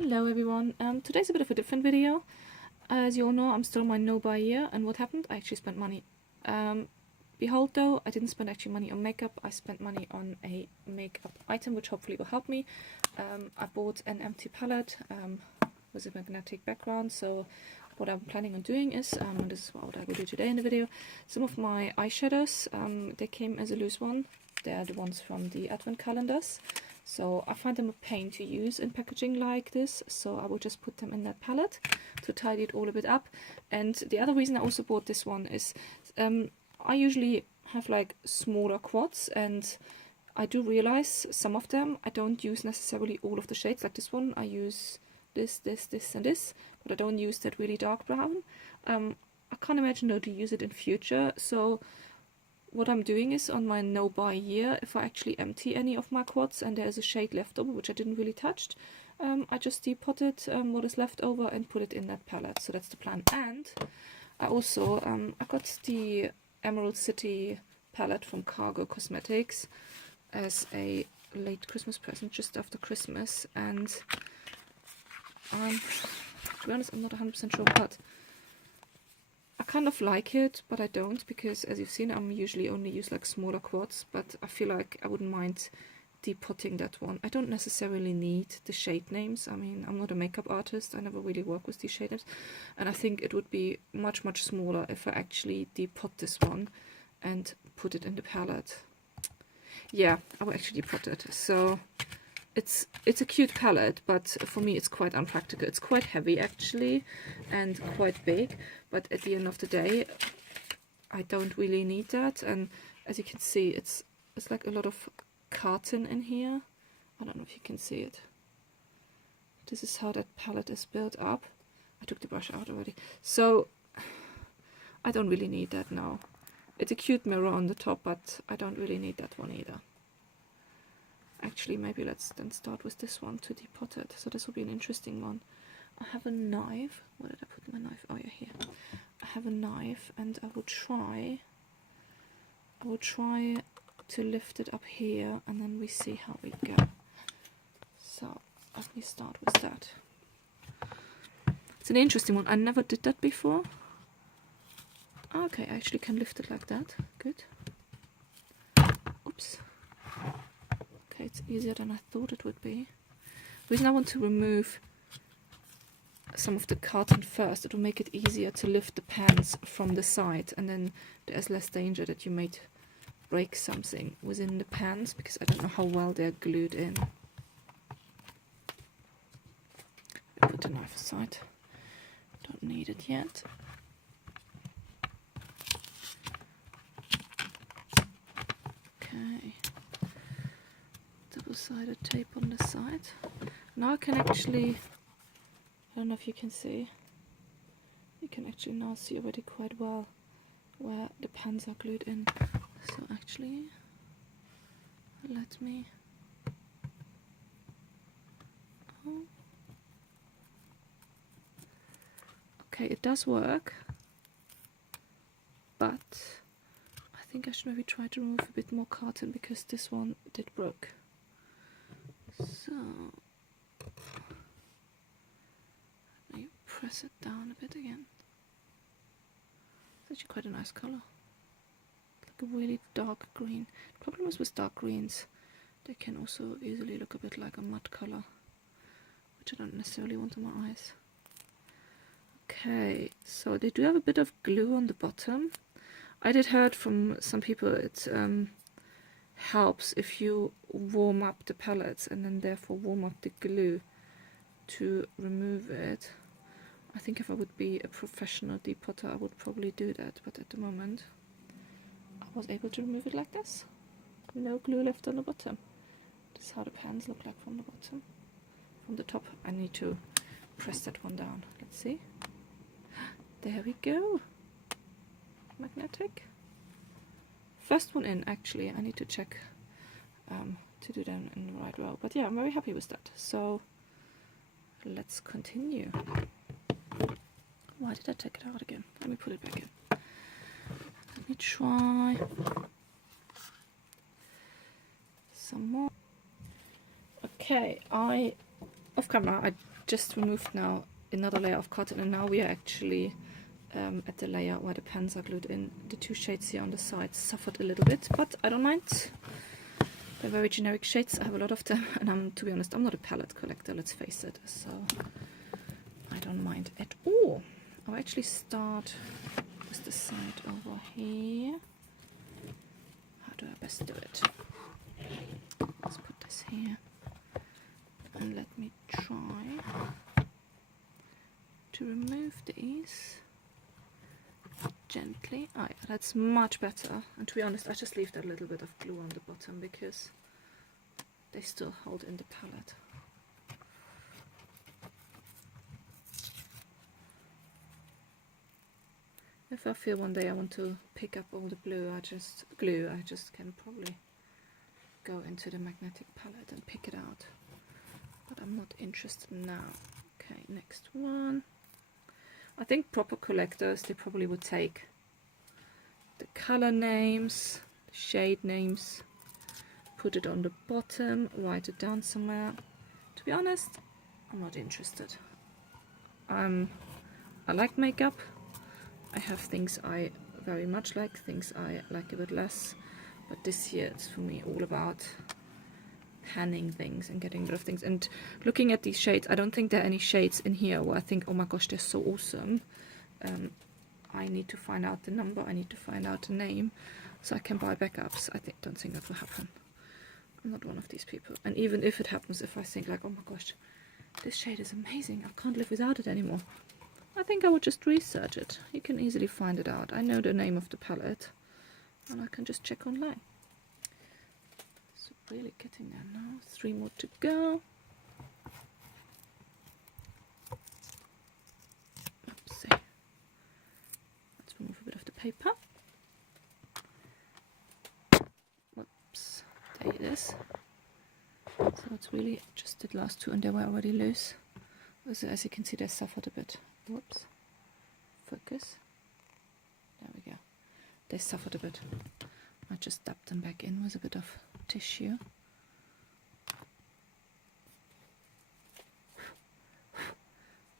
Hello everyone, today's a bit of a different video. As you all know, I'm still on my no-buy year, and what happened? I actually spent money. Behold though, I didn't spend actually money on makeup, I spent money on a makeup item which hopefully will help me. I bought an empty palette with a magnetic background, so what I'm planning on doing is, and this is what I will do today in the video, some of my eyeshadows, they came as a loose one. They're the ones from the advent calendars. So I find them a pain to use in packaging like this, so I will just put them in that palette to tidy it all a bit up. And the other reason I also bought this one is I usually have like smaller quads, and I do realize some of them I don't use necessarily all of the shades. Like this one I use this and this, but I don't use that really dark brown. I can't imagine though to use it in future, so what I'm doing is on my no-buy year, if I actually empty any of my quads and there's a shade left over which I didn't really touch, I just depotted what is left over and put it in that palette. So that's the plan. And I also I got the Emerald City palette from Cargo Cosmetics as a late Christmas present just after Christmas, and to be honest, I'm not 100% sure what. I kind of like it, but I don't, because as you've seen, I'm usually only use like smaller quads, but I feel like I wouldn't mind depotting that one. I don't necessarily need the shade names. I mean, I'm not a makeup artist, I never really work with these shade names, and I think it would be much smaller if I actually depot this one and put it in the palette. Yeah, I will actually depot it. So it's a cute palette, but for me it's quite unpractical. It's quite heavy actually and quite big, but at the end of the day I don't really need that. And as you can see, it's like a lot of carton in here. I don't know if you can see it. This is how that palette is built up. I took the brush out already, so I don't really need that now. It's a cute mirror on the top, but I don't really need that one either. Actually, maybe let's then start with this one to depot it. So this will be an interesting one. I have a knife. Where did I put my knife? Oh yeah, here. I have a knife, and I will try to lift it up here, and then we see how we go. So let me start with that. It's an interesting one. I never did that before. Okay, I actually can lift it like that. Good. Oops. Okay, it's easier than I thought it would be. The reason I want to remove some of the carton first, it will make it easier to lift the pans from the side, and then there's less danger that you might break something within the pans, because I don't know how well they're glued in. Put the knife aside. Don't need it yet. Okay. Double-sided tape on the side. Now I can actually, I don't know if you can see, you can actually now see already quite well where the pans are glued in. So actually, let me, okay, it does work, but I think I should maybe try to remove a bit more carton, because this one did broke. So let me press it down a bit again. It's actually quite a nice colour. Like a really dark green. The problem is with dark greens, they can also easily look a bit like a mud colour, which I don't necessarily want on my eyes. Okay, so they do have a bit of glue on the bottom. I did heard from some people it helps if you warm up the palettes and then therefore warm up the glue to remove it. I think if I would be a professional depotter I would probably do that, but at the moment I was able to remove it like this. No glue left on the bottom. This is how the pans look like from the bottom. From the top I need to press that one down. Let's see. There we go. Magnetic. First one in, actually. I need to check to do them in the right row. But yeah, I'm very happy with that. So let's continue. Why did I take it out again? Let me put it back in. Let me try some more. Okay, I off camera, I just removed now another layer of cotton, and now we are actually at the layer where the pens are glued in. The two shades here on the side suffered a little bit, but I don't mind. They're very generic shades. I have a lot of them, and to be honest, I'm not a palette collector, let's face it, so I don't mind at all. I'll actually start with the side over here. How do I best do it? Let's put this here, and let me try to remove these gently. Oh yeah, that's much better. And to be honest, I just leave that little bit of glue on the bottom because they still hold in the palette. If I feel one day I want to pick up all the glue, I just can probably go into the magnetic palette and pick it out. But I'm not interested now. Okay, next one. I think proper collectors, they probably would take the color names, the shade names, put it on the bottom, write it down somewhere. To be honest, I'm not interested. I like makeup. I have things I very much like, things I like a bit less, but this year it's for me all about panning things and getting rid of things. And looking at these shades, I don't think there are any shades in here where I think, oh my gosh, they're so awesome. I need to find out the number, I need to find out the name, so I can buy backups. Don't think that will happen. I'm not one of these people. And even if it happens, if I think like, oh my gosh, this shade is amazing, I can't live without it anymore, I think I would just research it. You can easily find it out. I know the name of the palette, and I can just check online. So really getting there now. 3 more to go. Oopsie. Let's remove a bit of the paper. Whoops. There it is. So it's really just the last 2, and they were already loose. As you can see, they suffered a bit. Whoops. Focus. There we go. They suffered a bit. I just dabbed them back in with a bit of tissue.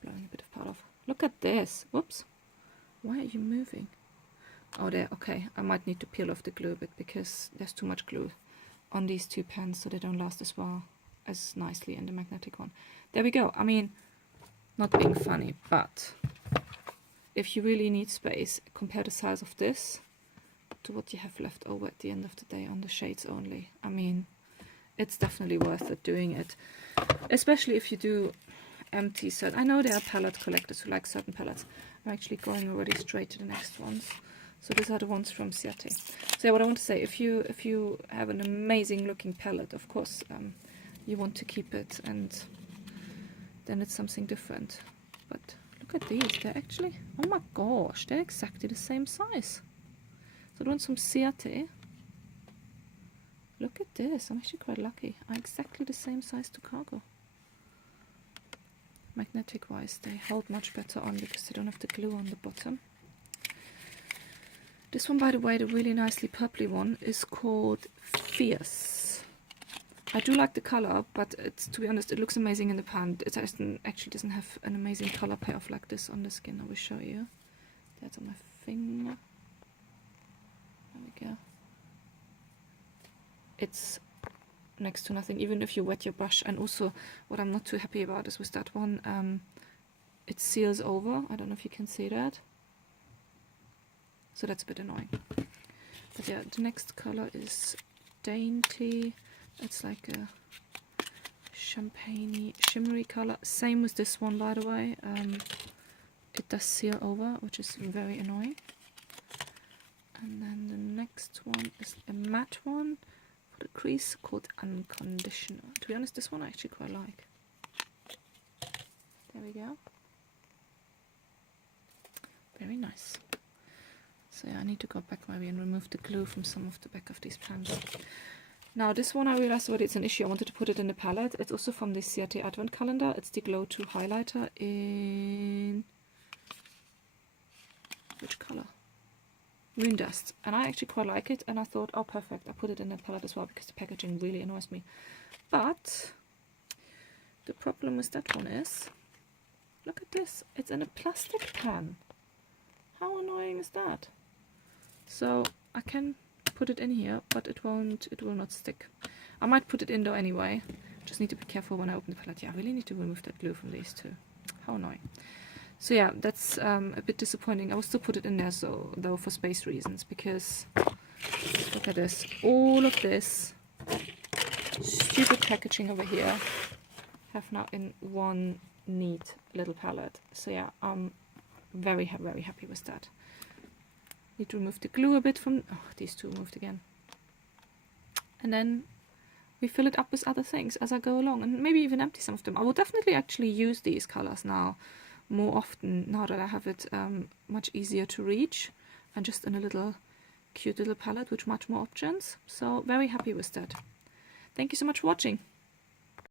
Blowing a bit of part off. Look at this. Whoops. Why are you moving? Oh, there. Okay. I might need to peel off the glue a bit because there's too much glue on these 2 pens, so they don't last as well as nicely in the magnetic one. There we go. I mean, not being funny, but if you really need space, compare the size of this to what you have left over at the end of the day on the shades only. I mean, it's definitely worth it doing it, especially if you do empty set. I know there are palette collectors who like certain palettes. I'm actually going already straight to the next ones. So these are the ones from Ciate. So yeah, what I want to say, if you have an amazing looking palette, of course, you want to keep it, and then it's something different. But look at these, they're actually, oh my gosh, they're exactly the same size. So the ones from Ciate, look at this, I'm actually quite lucky. Are exactly the same size to Cargo. Magnetic wise, they hold much better on because they don't have the glue on the bottom. This one, by the way, the really nicely purpley one, is called Fierce. I do like the color, but it's, to be honest, it looks amazing in the pan. It actually doesn't have an amazing color payoff like this on the skin. I will show you. That's on my finger. There we go. It's next to nothing, even if you wet your brush. And also, what I'm not too happy about is with that one, it seals over. I don't know if you can see that. So that's a bit annoying. But yeah, the next color is Dainty. It's like a champagne shimmery color. Same with this one, by the way. It does seal over, which is very annoying. And then the next one is a matte one for the crease called Unconditional. To be honest, this one I actually quite like. There we go. Very nice. So yeah, I need to go back maybe and remove the glue from some of the back of these pens. Now this one I realized already it's an issue. I wanted to put it in the palette. It's also from the Ciate Advent Calendar. It's the Glow 2 highlighter in... which color? Moondust. And I actually quite like it, and I thought, oh perfect, I put it in the palette as well because the packaging really annoys me. But The problem with that one is, look at this, it's in a plastic pan. How annoying is that? So I can put it in here, but it will not stick. I might put it in though anyway. Just need to be careful when I open the palette. Yeah, I really need to remove that glue from these two. How annoying. So yeah, that's a bit disappointing. I will still put it in there though for space reasons, because look at this. All of this stupid packaging over here have now in one neat little palette. So yeah, I'm very happy with that. Need to remove the glue a bit from... Oh, these two moved again. And then we fill it up with other things as I go along, and maybe even empty some of them. I will definitely actually use these colors now more often, now that I have it much easier to reach, and just in a little cute little palette with much more options. So very happy with that. Thank you so much for watching.